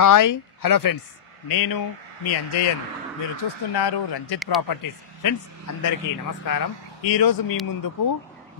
Hi hello friends, నేను మీ అంజయ్యన్. మీరు చూస్తున్నారు రంజిత్ ప్రాపర్టీస్. ఫ్రెండ్స్ అందరికీ నమస్కారం. ఈరోజు మీ ముందుకు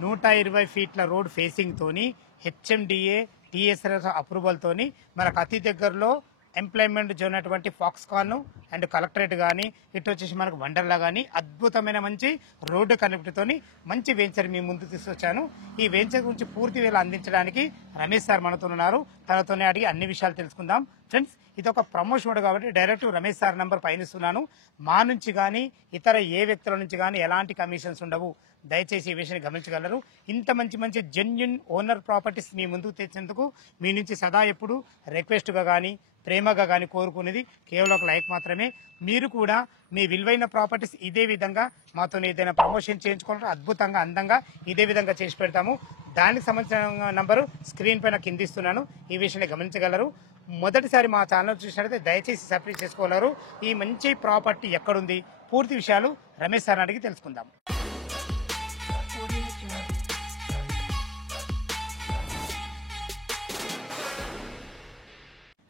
120 ఫీట్ల రోడ్ ఫేసింగ్ తోని హెచ్ఎండిఏ టీఎస్ఆర్ అప్రూవల్ తోని మనకు అతి దగ్గరలో ఎంప్లాయ్మెంట్ జోన్ అటువంటి ఫాక్స్కాన్ అండ్ కలెక్టరేట్ కానీ ఇటు వచ్చేసి మనకు వండర్లా కానీ అద్భుతమైన మంచి రోడ్డు కనెక్ట్తోని మంచి వెంచర్ మీ ముందు తీసుకొచ్చాను. ఈ వెంచర్ గురించి పూర్తి వేళ అందించడానికి రమేష్ సార్ మనతో ఉన్నారు. తనతోనే అడిగి అన్ని విషయాలు తెలుసుకుందాం. ఫ్రెండ్స్, ఇది ఒక ప్రమోషన్ కాబట్టి డైరెక్ట్ రమేష్ సార్ నంబర్ పయనిస్తున్నాను. మా నుంచి కానీ ఇతర ఏ వ్యక్తుల నుంచి కానీ ఎలాంటి కమిషన్స్ ఉండవు. దయచేసి ఈ విషయాన్ని గమనించగలరు. ఇంత మంచి మంచి జెన్యున్ ఓనర్ ప్రాపర్టీస్ మీ ముందుకు తెచ్చేందుకు మీ నుంచి సదా ఎప్పుడు రిక్వెస్ట్గా కానీ ప్రేమగా కానీ కోరుకునేది కేవలం ఒక లైక్ మాత్రమే. మీరు కూడా మీ విలువైన ప్రాపర్టీస్ ఇదే విధంగా మాతో ఏదైనా ప్రమోషన్ చేయించుకోవాలంటే అద్భుతంగా అందంగా ఇదే విధంగా చేసి పెడతాము. దానికి సంబంధించిన నంబరు స్క్రీన్ పైన కింద ఇస్తున్నాను. ఈ విషయాన్ని గమనించగలరు. మొదటిసారి మా ఛానల్ చూసినట్లయితే దయచేసి సబ్స్క్రైబ్ చేసుకోగలరు. ఈ మంచి ప్రాపర్టీ ఎక్కడుంది పూర్తి విషయాలు రమేష్ సార్ అడిగి తెలుసుకుందాం.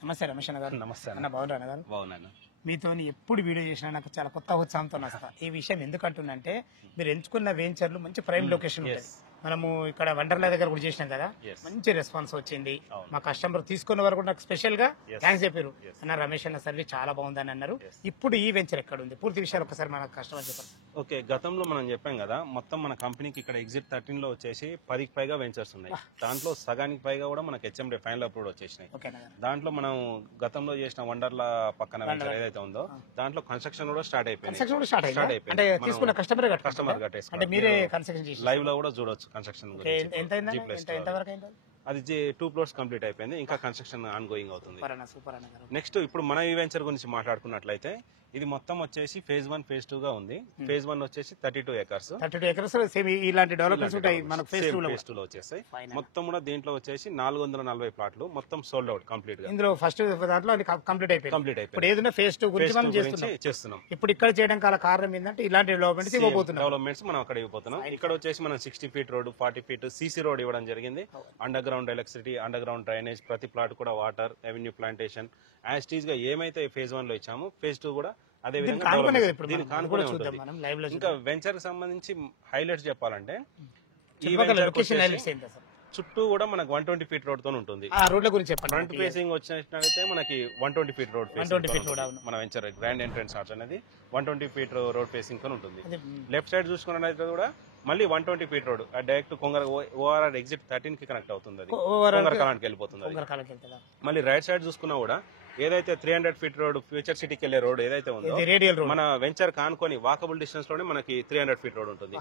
నమస్తే రమేష్ అన్న గారు. నమస్తే అన్న, బాగున్నారు అన్న గారు? బాగున్నాను. మీతో ఎప్పుడు వీడియో చేసినా నాకు చాలా కొత్త ఉత్సాహంతో వస్తాను. ఈ విషయం ఎందుకంటున్నంటే మీరు ఎంచుకున్న వెంచర్లు మంచి ప్రైమ్ లొకేషన్ ఉంటాయి. మనము ఇక్కడ వండర్లా దగ్గర కూడా చేసినాం కదా, మంచి రెస్పాన్స్ వచ్చింది. మా కస్టమర్ తీసుకున్న వారు కూడా నాకు స్పెషల్ గా థ్యాంక్స్ చెప్పారు. అన్న రమేష్ అన్న సర్వీస్ చాలా బాగుందని అన్నారు. ఇప్పుడు ఈ వెంచర్ ఎక్కడ ఉంది పూర్తి విషయాలు ఒకసారి మన కస్టమర్ చెప్పండి. ఓకే, గతంలో మనం చెప్పాం కదా, మొత్తం మన కంపెనీకి ఇక్కడ ఎగ్జిట్ 13 లో వచ్చేసి 10కి పైగా వెంచర్స్ ఉన్నాయి. దాంట్లో సగానికి పైగా కూడా మనకి హెచ్ఎండి ఫైనల్ అప్రూవ్ వచ్చేసినాయి. దాంట్లో మనం గతంలో చేసిన వండర్లా పక్కన వెంచర్ ఏదైతే ఉందో దాంట్లో కన్స్ట్రక్షన్ కూడా స్టార్ట్ అయిపోయింది. కస్టమర్ కట్టేసుకుని లైవ్ లో కూడా చూడొచ్చు కన్స్ట్రక్షన్ అది 2 ఫ్లోర్స్ కంప్లీట్ అయిపోయింది. ఇంకా కన్స్ట్రక్షన్ ఆన్ గోయింగ్ అవుతుంది. నెక్స్ట్ ఇప్పుడు మన ఈ వెంచర్ గురించి మాట్లాడుకున్నట్లయితే ఇది మొత్తం వచ్చేసి ఫేజ్ 1 ఫేజ్ 2 గా ఉంది. ఫేజ్ 1 వచ్చేసి 32 ఎకర్స్ ఇలాంటి డెవలప్మెంట్స్ ఉంటాయి మనకు ఫేజ్ 2 లో వచ్చేసాయి. మొత్తం కూడా దీంట్లో వచ్చేసి 440 ప్లాట్లు మొత్తం సోల్డ్ అవుట్ కంప్లీట్ గా. ఇందులో ఫస్ట్ దాంట్లో కంప్లీట్ అయిపోయింది. ఇప్పుడు ఏదైనా ఫేజ్ 2 గురించి మనం చేస్తున్నాం. ఇప్పుడు ఇక్కడ చేయడం కారణం ఏంటంటే ఇలాంటి డెవలప్మెంట్స్ మనం అక్కడ ఇవ్వబోతున్నాం. ఇక్కడ వచ్చేసి మనం 60 feet road, 40 feet CC road ఇవ్వడం జరిగింది. Underground electricity, underground drainage, ప్రతి ప్లాట్ కూడా వాటర్, రెవెన్యూ ప్లాంటేషన్ యాజ్ టీజ్ గా ఏమైతే ఫేజ్ 1 లో ఇచ్చామో ఫేజ్ 2 కూడా అదే విధంగా. ఇంకా వెంచర్ కి సంబంధించి హైలైట్స్ చెప్పాలంటే ఈ చుట్టూ కూడా మనకు 120 ఫీట్ రోడ్ తో ఉంటుంది. ఫ్రంట్ ఫేసింగ్ వచ్చినట్లయితే మనకి 120 ఫీట్ రోడ్ మన వెంచర్ గ్రాండ్ ఎంట్రన్స్ ఆర్చ్ అనేది 120 ఫీట్ రోడ్ ఫేసింగ్ తో ఉంటుంది. లెఫ్ట్ సైడ్ చూసుకున్నట్లయితే కూడా మళ్ళీ 120 feet road direct Kongara ORR exit 13 కి కనెక్ట్ అవుతుంది. అది కొంగరకాలానికి వెళ్ళిపోతుంది. మళ్ళీ రైట్ సైడ్ చూసుకున్నా కూడా ఏదైతే 300 ఫీట్ రోడ్ ఫ్యూచర్ సిటీకి వెళ్లే రోడ్ ఏదైతే ఉందో మన వెంచర్ కానుకొని వాకబుల్ డిస్టెన్స్ లోనే మనకి 300 ఫీట్ రోడ్ ఉంటుంది.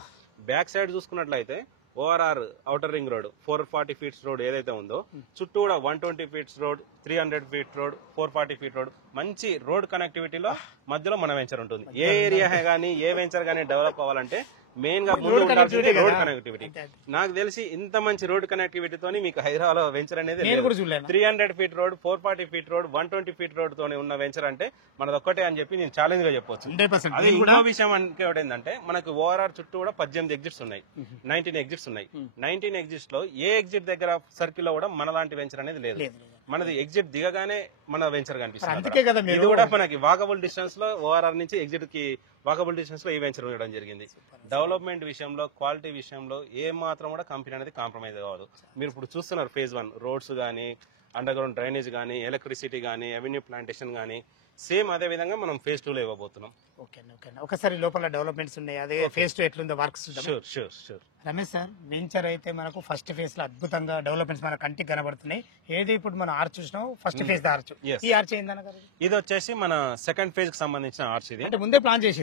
బ్యాక్ సైడ్ చూసుకున్నట్లయితే ORR outer ring road 440 feets road ఏదైతే ఉందో చుట్టూ కూడా 120 feets road, 300 feet road, 440 feet road మంచి రోడ్ కనెక్టివిటీలో మధ్యలో మన వెంచర్ ఉంటుంది. ఏ ఏరియా గానీ ఏ వెంచర్ గానీ డెవలప్ అవ్వాలంటే మెయిన్ గా రోడ్ కనెక్టివిటీ. నాకు తెలిసి ఇంత మంచి రోడ్ కనెక్టివిటీతో మీకు హైదరాబాద్ వెంచర్ అనేది 300 feet road, 440 feet road, 120 feet road తోనే ఉన్న వెంచర్ అంటే మనది ఒక్కటే అని చెప్పి నేను ఛాలెంజ్ గా చెప్పొచ్చు. అది ఇంకో విషయం ఇంకోటి ఏంటంటే మనకు ఓఆర్ఆర్ చుట్టూ కూడా 18 ఎగ్జిట్స్ ఉన్నాయి, 19 ఎగ్జిట్స్ ఉన్నాయి. 19 ఎగ్జిట్స్ లో ఏ ఎగ్జిట్ దగ్గర సర్కిల్ లో కూడా మన లాంటి వెంచర్ అనేది లేదు. మనది ఎగ్జిట్ దిగగానే మన వెంచర్ కనిపిస్తుంది. ఇది కూడా మనకి వాకబుల్ డిస్టెన్స్ లో ఓఆర్ఆర్ నుంచి ఎగ్జిట్ కి వాకబుల్ డిస్టెన్స్ లో ఈ వెంచర్ ఉండడం జరిగింది. డెవలప్మెంట్ విషయంలో, క్వాలిటీ విషయంలో ఏ మాత్రం కూడా కంపెనీ అనేది కాంప్రమైజ్ కావదు. మీరు ఇప్పుడు చూస్తున్నారు ఫేజ్ 1 రోడ్స్ గానీ, అండర్ గ్రౌండ్ డ్రైనేజ్ గానీ, ఎలక్ట్రిసిటీ గానీ, అవెన్యూ ప్లాంటేషన్ గానీ సేమ్ అదే విధంగా మనం ఫేజ్ 2 లో ఇవ్వబోతున్నాం. ఒకసారి లోపల డెవలప్మెంట్స్ ఉన్నాయి, అదే ఫేజ్ 2 ఎట్లుందో works. Sure Ramesh sir, venture అయితే మనకు ఫస్ట్ ఫేజ్ లో అద్భుతంగా డెవలప్మెంట్స్ మన కంటికి కనబడుతున్నాయి. ఏది ఇప్పుడు మనం ఆర్చ్ చూసినాం, ఫస్ట్ ఫేజ్ ఆర్చ్. ఈ ఆర్చ్ ఏందన్న? ఇది వచ్చేసి మన సెకండ్ ఫేజ్ కి సంబంధించిన ఆర్చ్. ఇది అంటే ముందే ప్లాన్ చేసి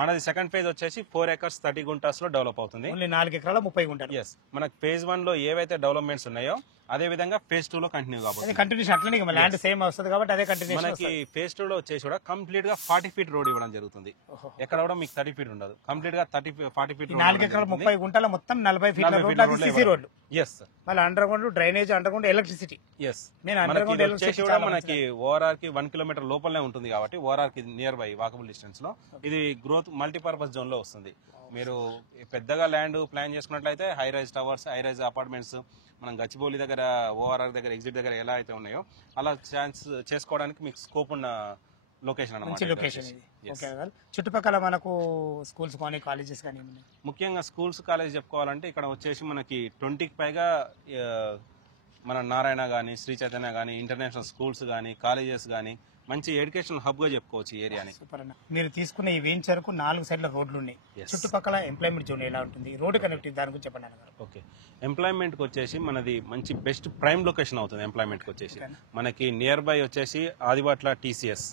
మనది సెకండ్ ఫేజ్ వచ్చేసి 4 ఎకర్స్ 30 గుంటాస్ లో డెవలప్ అవుతుంది. 4 ఎకరాల 30 గుంటలు. మనకి ఫేజ్ 1 లో ఏవైతే డెవలప్మెంట్స్ ఉన్నాయో అదే విధంగా ఫేజ్ 2 లో కంటిన్యూ కాబట్టి కంటిన్యూషన్ అట్లనే ల్యాండ్ సేమ్ వస్తుంది కాబట్టి అదే కంటిన్యూషన్. మనకి ఫేజ్ 2 లో వచ్చేసి కూడా కంప్లీట్ గా 40 ఫీట్ రోడ్ ఇవ్వడం జరుగుతుంది. ఎక్కడ కూడా మీకు 30 ఫీట్ ఉండదు. కంప్లీట్ గా 40 ఫీట్ 4 ఎకరాల 30 గుంటల మొత్తం 40 ఫీట్ల రోడ్లు, సీసీ రోడ్లు. మళ్ళీ under ground drainage, under ground electricity. మనకి ఓఆర్ఆర్ కి 1 కిలోమీటర్ లోపలనే ఉంటుంది కాబట్టి ఓఆర్ఆర్ కి నియర్ బై వాకబుల్ డిస్టెన్స్ లో ఇది గ్రోత్ మల్టీపర్పస్ జోన్ లో వస్తుంది. మీరు పెద్దగా ల్యాండ్ ప్లాన్ చేసుకున్నట్లయితే high rise towers, high rise apartments, మనం గచ్చిబౌలి దగ్గర ఓఆర్ఆర్ దగ్గర ఎగ్జిట్ దగ్గర ఎలా అయితే ఉన్నాయో అలా ఛాన్స్ చేసుకోవడానికి మీకు స్కోప్ ఉన్న లొకేషన్ మంచి అన్నమాట లొకేషన్ ఇది. ఓకే గారు చుట్టుపక్కల మనకు స్కూల్స్ కానీ కాలేజెస్ కానీ ఏమున్నాయి? ముఖ్యంగా స్కూల్స్ కాలేజ్ చెప్పుకోవాలంటే ఇక్కడ వచ్చేసి మనకి 20కి పైగా మన నారాయణ కానీ శ్రీ చైతన్య కానీ ఇంటర్నేషనల్ స్కూల్స్ కానీ కాలేజెస్ కానీ మంచి ఎడ్యుకేషన్ హబ్ గా చెప్పుకోవచ్చు ఈ ఏరియాని. సూపర్ అన్న. మీరు తీసుకున్న ఈ వెంచర్ కు 4 సైడ్ల రోడ్లు ఉన్నాయి. Yes. చుట్టుపక్కల ఎంప్లాయ్మెంట్ జోన్ ఎలా ఉంటుంది? రోడ్డు కనెక్టివ్ దాని గురించి చెప్పండి అన్నగారు. ఓకే, ఎంప్లాయ్మెంట్ కి వచ్చేసి మనది మంచి బెస్ట్ ప్రైమ్ లొకేషన్ అవుతుంది. ఎంప్లాయ్మెంట్ కి వచ్చేసి మనకి నియర్ బై వచ్చేసి ఆదివాట్ల టీసీఎస్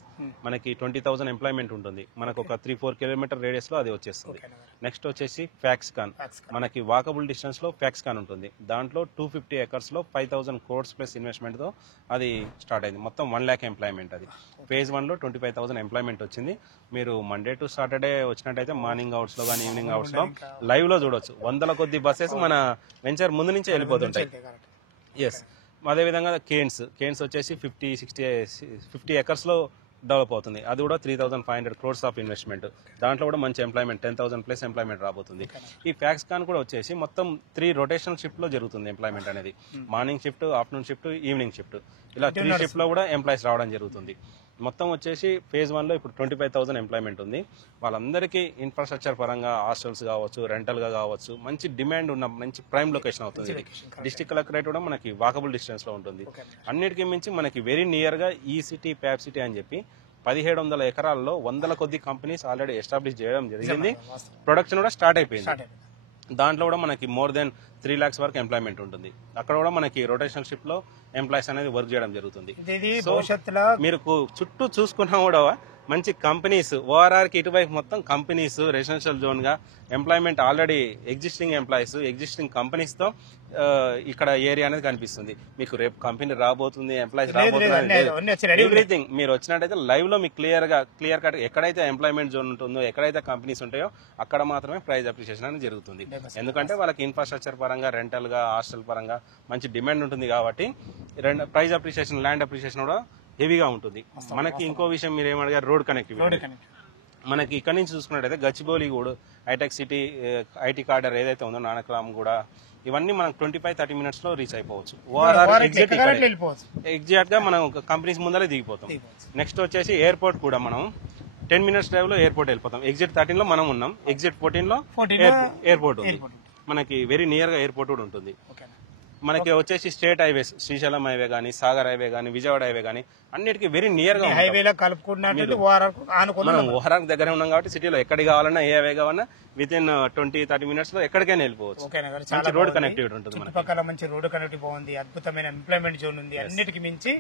మనకి 20,000 ఎంప్లాయ్మెంట్ ఉంటుంది. మనకు ఒక 3-4 కిలోమీటర్ రేడియస్ లో అది వచ్చేస్తుంది. నెక్స్ట్ వచ్చేసి ఫ్యాక్స్కాన్ మనకి వాకబుల్ డిస్టెన్స్ లో ఫ్యాక్స్కాన్ ఉంటుంది. దాంట్లో 250 acres లో 5,000 crores ప్లస్ ఇన్వెస్ట్మెంట్ తో అది స్టార్ట్ అయింది. మొత్తం 1 lakh ఎంప్లాయ్మెంట్. అది ఫేజ్ 1 లో 25,000 ఎంప్లాయ్మెంట్ వచ్చింది. మీరు మండే టు సాటర్డే వచ్చినట్టయితే మార్నింగ్ అవర్స్ లో కానీ ఈవినింగ్ అవర్స్ లో లైవ్ లో చూడొచ్చు. వందల కొద్ది బస్సెస్ మన వెంచర్ ముందు నుంచే వెళ్ళిపోతుంటాయి. ఎస్, అదేవిధంగా కేన్స్ వచ్చేసి 50 acres లో డెవలప్ అవుతుంది. అది కూడా 3,500 crores ఆఫ్ ఇన్వెస్ట్మెంట్. దాంట్లో కూడా మంచి ఎంప్లాయ్మెంట్ 10,000 ప్లస్ ఎంప్లాయ్మెంట్ రాబోతుంది. ఈ ఫ్యాక్స్కాన్ కూడా వచ్చేసి మొత్తం 3 రొటేషనల్ షిఫ్ట్ లో జరుగుతుంది ఎంప్లాయ్మెంట్ అనేది. Morning shift, afternoon shift, evening shift, ఇలా 3 షిఫ్ట్ లో కూడా ఎంప్లాయీస్ రావడం జరుగుతుంది. మొత్తం వచ్చేసి ఫేజ్ 1 లో ఇప్పుడు 25,000 ఎంప్లాయ్మెంట్ ఉంది. వాళ్ళందరికీ ఇన్ఫ్రాస్ట్రక్చర్ పరంగా హాస్టల్స్ కావచ్చు, రెంటల్ గా కావచ్చు, మంచి డిమాండ్ ఉన్న మంచి ప్రైమ్ లొకేషన్ అవుతుంది. ఇది డిస్ట్రిక్ట్ కలెక్టరేట్ కూడా మనకి వాకబుల్ డిస్టెన్స్ లో ఉంటుంది. అన్నిటికీ మించి మనకి వెరీ నియర్ గా ఈ సిటీ, ప్యాప్ సిటీ అని చెప్పి 1700 ఎకరాల్లో వందల కొద్ది కంపెనీస్ ఆల్రెడీ ఎస్టాబ్లిష్ చేయడం జరిగింది. ప్రొడక్షన్ కూడా స్టార్ట్ అయిపోయింది. దాంట్లో కూడా మనకి మోర్ దెన్ 3 lakhs వరకు ఎంప్లాయ్మెంట్ ఉంటుంది. అక్కడ కూడా మనకి రొటేషనల్ షిప్ లో ఎంప్లాయీస్ అనేది వర్క్ చేయడం జరుగుతుంది. మీరు చుట్టూ చూసుకున్నా కూడా మంచి కంపెనీస్, ఓఆర్ఆర్ కి ఇటువైపు మొత్తం కంపెనీస్, రెసిడెన్షియల్ జోన్ గా employment already existing employees, existing companies తో ఇక్కడ ఏరియా అనేది కనిపిస్తుంది. మీకు రేపు కంపెనీ రాబోతుంది, ఎంప్లాయీస్ రాబోతున్నారు, ఎవ్రీథింగ్ మీరు వచ్చినట్టయితే లైవ్ లో మీకు క్లియర్ కట్ ఎక్కడైతే ఎంప్లాయ్మెంట్ జోన్ ఉంటుందో, ఎక్కడైతే కంపెనీస్ ఉంటాయో అక్కడ మాత్రమే ప్రైజ్ అప్రిషియేషన్ అనేది జరుగుతుంది. ఎందుకంటే వాళ్ళకి ఇన్ఫ్రాస్ట్రక్చర్ పరంగా, రెంటల్ గా, హాస్టల్ పరంగా మంచి డిమాండ్ ఉంటుంది కాబట్టి ప్రైజ్ అప్రిషియేషన్, ల్యాండ్ అప్రిషియేషన్ కూడా హెవీగా ఉంటుంది. మనకి ఇంకో విషయం మీరు ఏమడిగారు, రోడ్ కనెక్టివిటీ. మనకి ఇక్కడ నుంచి చూసుకున్నట్టయితే గచ్చిబౌలి కూడా, హైటెక్ సిటీ, ఐటీ కార్డర్ ఏదైతే ఉందో, నానక్రామ్ కూడా, ఇవన్నీ మనం 25-30 minutes లో రీచ్ అయిపోవచ్చు. ఓఆర్ఆర్ ఎగ్జాక్ట్ గా మనం కంపెనీస్ ముందరే దిగిపోతాం. నెక్స్ట్ వచ్చేసి ఎయిర్పోర్ట్ కూడా మనం 10 minutes డ్రైవ్ లో ఎయిర్పోర్ట్ వెళ్ళిపోతాం. ఎగ్జిట్ 13 లో మనం ఉన్నాం, ఎగ్జిట్ 14 లో ఎయిర్పోర్ట్ ఉంది. మనకి వెరీ నియర్ గా ఎయిర్పోర్ట్ కూడా ఉంటుంది. మనకి వచ్చేసి స్టేట్ హైవేస్, శ్రీశైలం హైవే గానీ, సాగర్ హైవే గానీ, విజయవాడ హైవే గానీ అన్నిటికీ వెరీ నియర్ గా హైవేలో కలుపుకున్నట్టు మనం ఓఆర్ఆర్ దగ్గర ఉన్నాం కాబట్టి సిటీలో ఎక్కడికి కావాలన్నా, ఏ హైవే కావాలన్నా వితిన్ 20-30 minutes లో ఎక్కడికైనా వెళ్ళిపోవచ్చు. మంచి రోడ్ కనెక్టివిటీ ఉంటుంది. చుట్టుపక్కల మంచి రోడ్ కనెక్టివిటీ బాగుంది, అద్భుతమైన ఎంప్లాయ్మెంట్ జోన్ ఉంది. అన్నిటికి మించి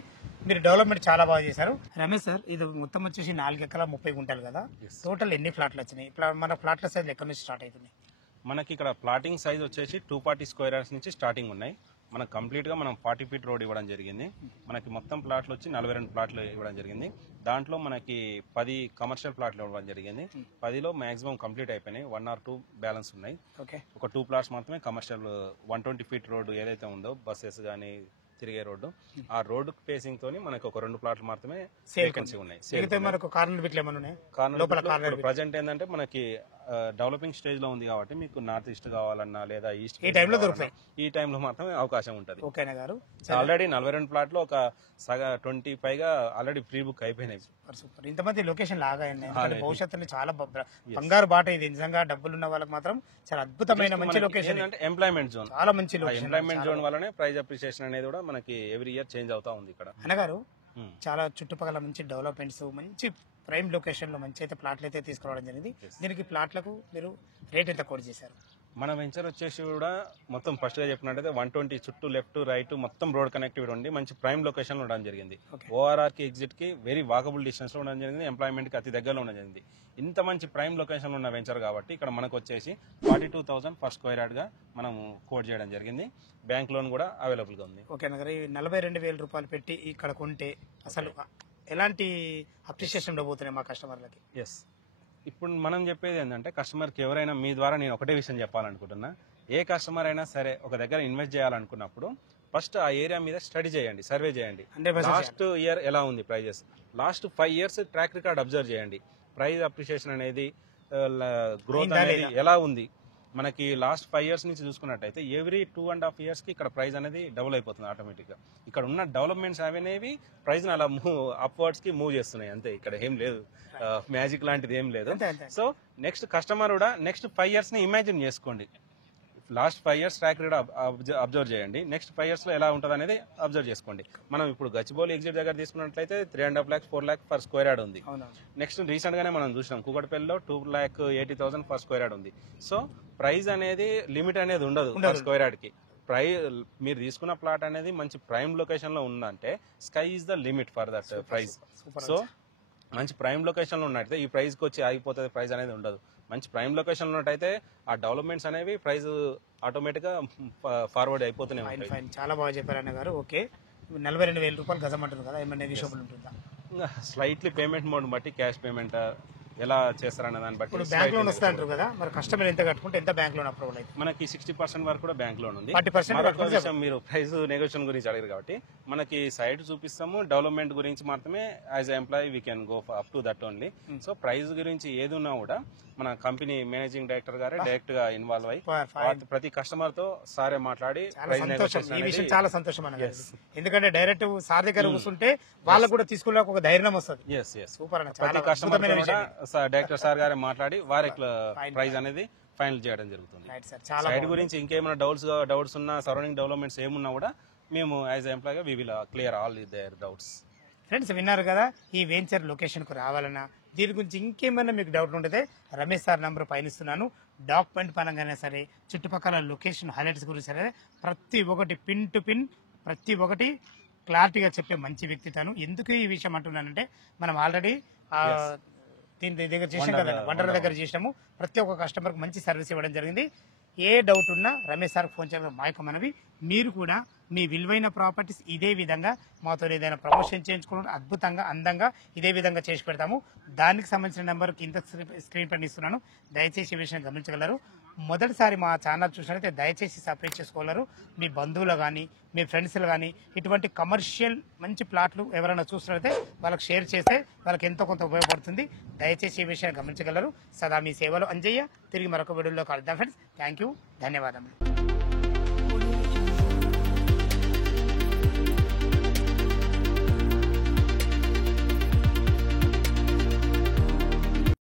మీరు డెవలప్మెంట్ చాలా బాగా చేశారు. రమేష్ సార్, ఇది మొత్తం వచ్చేసి 4 ఎకరాల 30 గుంటలు కదా, టోటల్ ఎన్ని ఫ్లాట్లు వచ్చినాయి? మన ఫ్లాట్ల సైజ్ ఎక్కడి నుంచి స్టార్ట్ అవుతుంది? మనకి ఇక్కడ ప్లాటింగ్ సైజ్ వచ్చేసి 240 square yards నుంచి స్టార్టింగ్ ఉన్నాయి. మనకు కంప్లీట్ గా మనం 40 feet రోడ్ ఇవ్వడం జరిగింది. మనకి మొత్తం ప్లాట్లు వచ్చి 42 ప్లాట్లు ఇవ్వడం జరిగింది. దాంట్లో మనకి 10 కమర్షియల్ ప్లాట్లు ఇవ్వడం జరిగింది. 10లో మాక్సిమం కంప్లీట్ అయిపోయినాయి, 1 or 2 బ్యాలెన్స్ ఉన్నాయి. ఒక 2 plots మాత్రమే కమర్షియల్ 120 feet రోడ్ ఏదైతే ఉందో, బస్సెస్ గానీ తిరిగే రోడ్డు, ఆ రోడ్డు ఫేసింగ్ తోని మనకి ఒక 2 plots మాత్రమే వేకెన్సీ ఉన్నాయి. ప్రజెంట్ ఏంటంటే మనకి డెవలపింగ్ స్టేజ్ లో ఉంది కాబట్టి మీకు నార్త్ ఈస్ట్ కావాలన్నా లేదా ఈస్ట్ ఈ టైంలో మాత్రమే అవకాశం ఉంటుంది. ఆల్రెడీ 42 ప్లాట్లు ఒక 20 పైగా ఆల్రెడీ ప్రీ బుక్ అయిపోయినాయి. ఇంతమంది లొకేషన్ లాగా భవిష్యత్తులో చాలా బంగారు బాట ఇది. నిజంగా డబ్బులున్న వాళ్ళకి మాత్రం చాలా అద్భుతమైన మంచి లొకేషన్. అంటే ఎంప్లాయ్మెంట్ జోన్, చాలా మంచి ఎంప్లాయ్మెంట్ జోన్ వల్లనే ప్రైజ్ అప్రిషియేషన్ అనేది కూడా మనకి ఎవ్రీ ఇయర్ చేంజ్ అవుతా ఉంది. ఇక్కడ అనగారు చాలా చుట్టుపక్కల మంచి డెవలప్మెంట్స్, మంచి ప్రైమ్ లొకేషన్ లో మంచి అయితే ప్లాట్లు అయితే తీసుకురావడం జరిగింది. దీనికి ప్లాట్లకు మీరు రేట్ ఎంత కోట్ చేశారు? మన వెంచర్ వచ్చేసి కూడా మొత్తం ఫస్ట్ గా చెప్పినట్టయితే 120 చుట్టూ లెఫ్ట్ రైట్ మొత్తం రోడ్ కనెక్టివిటీ ఉండి మంచి ప్రైమ్ లొకేషన్ లో ఉండడం జరిగింది. ఓఆర్ఆర్ కి ఎగ్జిట్ కి వెరీ వాకబుల్ డిస్టెన్స్ లో ఉండడం జరిగింది. ఎంప్లాయ్మెంట్ కి అతి దగ్గరలో ఉండడం జరిగింది. ఇంత మంచి ప్రైమ్ లొకేషన్ లో ఉన్న వెంచర్ కాబట్టి ఇక్కడ మనకు వచ్చేసి 42,000 per square yard గా మనం కోట్ చేయడం జరిగింది. బ్యాంక్ లోన్ కూడా అవైలబుల్ గా ఉంది. ఓకే నగర్, 42,000 రూపాయలు పెట్టి ఇక్కడ కొంటే అసలు ఎలాంటి అప్రిషియేషన్ ఉండబోతున్నాయి మా కస్టమర్లకి? ఎస్, ఇప్పుడు మనం చెప్పేది ఏంటంటే కస్టమర్కి ఎవరైనా మీ ద్వారా నేను ఒకటే విషయం చెప్పాలనుకుంటున్నా. ఏ కస్టమర్ అయినా సరే ఒక దగ్గర ఇన్వెస్ట్ చేయాలనుకున్నప్పుడు ఫస్ట్ ఆ ఏరియా మీద స్టడీ చేయండి, సర్వే చేయండి. లాస్ట్ ఇయర్ ఎలా ఉంది prices, last 5 years track record observe చేయండి. ప్రైజ్ అప్రిషియేషన్ అనేది, గ్రోత్ అనేది ఎలా ఉంది. మనకి లాస్ట్ 5 years నుంచి చూసుకున్నట్టయితే ఎవ్రీ 2.5 years కి ఇక్కడ ప్రైస్ అనేది డబుల్ అయిపోతుంది ఆటోమేటిక్ గా. ఇక్కడ ఉన్న డెవలప్మెంట్స్ అనేవి ప్రైస్ అలా అప్వర్డ్స్ కి మూవ్ చేస్తున్నాయి అంతే. ఇక్కడ ఏం లేదు మ్యాజిక్ లాంటిది ఏం లేదు. సో నెక్స్ట్ కస్టమర్ కూడా నెక్స్ట్ 5 years ని ఇమాజిన్ చేసుకోండి. Last 5 years track read observe చేయండి. నెక్స్ట్ 5 years లో ఎలా ఉంటుంది అనేది అబ్జర్వ్ చేసుకోండి. మనం ఇప్పుడు గచ్చిబౌలి ఎగ్జిట్ దగ్గర తీసుకున్నట్లయితే 3.5 lakhs 4 lakhs per square yard ఉంది. నెక్స్ట్ రీసెంట్ గానే మనం చూసినాం కూకట్పల్లిలో 2,80,000 పర్ స్క్వేర్ యార్డ్ ఉంది. సో ప్రైస్ అనేది లిమిట్ అనేది ఉండదు పర్ స్క్వేర్ యార్డ్ కి. మీరు తీసుకున్న ప్లాట్ అనేది మంచి ప్రైమ్ లొకేషన్ లో ఉందంటే sky is the limit for that price. So మంచి ప్రైమ్ లొకేషన్ లో ఉన్నట్టయితే ఈ ప్రైస్ కి వచ్చి ఆగిపోతుంది, ప్రైస్ అనేది ఉండదు. మంచి ప్రైమ్ లొకేషన్ లో ఉన్నట్టయితే ఆ డెవలప్మెంట్స్ అనేవి ప్రైస్ ఆటోమేటిక్ గా ఫార్వర్డ్ అయిపోతూనే ఉంటాయి. చాలా బాగా చెప్పారు అన్న గారు. ఓకే, 42,000 రూపాయలు గజం అంటారు కదా, ఏమైనా నెగోషియబుల్ ఉంటుందా? స్లైట్లీ పేమెంట్ మోడ్ బట్టి క్యాష్ పేమెంట్ ఎలా చేస్తారన్న దాన్ని బట్టి. ఇప్పుడు బ్యాంక్ లోన్ వస్తా అంటారు కదా, మరి కస్టమర్ ఎంత కట్టుకుంటే ఎంత బ్యాంక్ లోన్ అప్రూవల్ అయితే? మనకి 60% వరకు కూడా బ్యాంక్ లోన్ ఉంది. 40% మీరు ప్రైస్ నెగోషియేషన్ గురించి అడిగారు కాబట్టి మనకి సైట్ చూపిస్తాము. డెవలప్మెంట్ గురించి మాత్రమే as employee we can go up to that only. So price గురించి ఏది ఉన్నా కూడా మన కంపెనీ మేనేజింగ్ డైరెక్టర్ గారే డైరెక్ట్ గా ఇన్వాల్వ్ అయ్యి ప్రతి కస్టమర్ తో సారే మాట్లాడి ఈ విషయం చాలా సంతోషం అన్న. ఎందుకంటే డైరెక్ట్ సార్ దగ్గర కూర్చుంటే వాళ్ళకు కూడా తీసుకునే ఒక ధైర్యం వస్తుంది. సూపర్ అన్న. ప్రతి కస్టమర్ డైరెక్టర్ సార్ గారే మాట్లాడి వారి ప్రైస్ అనేది ఫైనల్ చేయడం జరుగుతుంది. సైట్ గురించి ఇంకేమైనా డౌట్స్ ఉన్నా, సరౌండింగ్ డెవలప్మెంట్స్ ఏమున్నా కూడా మేము యాజ్ ఎంప్లాయ్ గా we will clear all their doubts. Friends విన్నారు కదా, ఈ వెంచర్ లొకేషన్ కు రావాలన్నా దీని గురించి ఇంకేమైనా మీకు డౌట్ ఉంటే రమేష్ సార్ నంబర్ పైన ఇస్తున్నాను. డాక్యుమెంట్ పరంగానే సరే, చుట్టుపక్కల లొకేషన్ హైలైట్స్ గురించి సరే, ప్రతి ఒక్కటి పిన్ టు పిన్ ప్రతి ఒక్కటి క్లారిటీగా చెప్పే మంచి వ్యక్తి తను. ఎందుకు ఈ విషయం అంటున్నానంటే మనం ఆల్రెడీ దీని దగ్గర చేసాం కదా, వండర్ దగ్గర చేసినాము. ప్రతి ఒక్క కస్టమర్కి మంచి సర్వీస్ ఇవ్వడం జరిగింది. ఏ డౌట్ ఉన్నా రమేష్ సార్కి ఫోన్ చేయడం మా యొక్క మనవి. మీరు కూడా మీ విలువైన ప్రాపర్టీస్ ఇదే విధంగా మాతో ఏదైనా ప్రమోషన్ చేయించుకుంటే అద్భుతంగా అందంగా ఇదే విధంగా చేసి పెడతాము. దానికి సంబంధించిన నెంబర్ కింద స్క్రీన్ పైన ఇస్తున్నాను, దయచేసి ఈ విషయం గమనించగలరు. మొదటిసారి మా ఛానల్ చూసినట్లయితే దయచేసి సపరేట్ చేసుకోగలరు. మీ బంధువులు కానీ మీ ఫ్రెండ్స్లు కానీ ఇటువంటి కమర్షియల్ మంచి ప్లాట్లు ఎవరైనా చూసినట్లయితే వాళ్ళకి షేర్ చేస్తే వాళ్ళకి ఎంతో కొంత ఉపయోగపడుతుంది. దయచేసి ఈ విషయాన్ని గమనించగలరు. సదా మీ సేవలో అంజయ్య. తిరిగి మరొక వీడియోలో కలుద్దాం ఫ్రెండ్స్. థ్యాంక్ యూ, ధన్యవాదములు.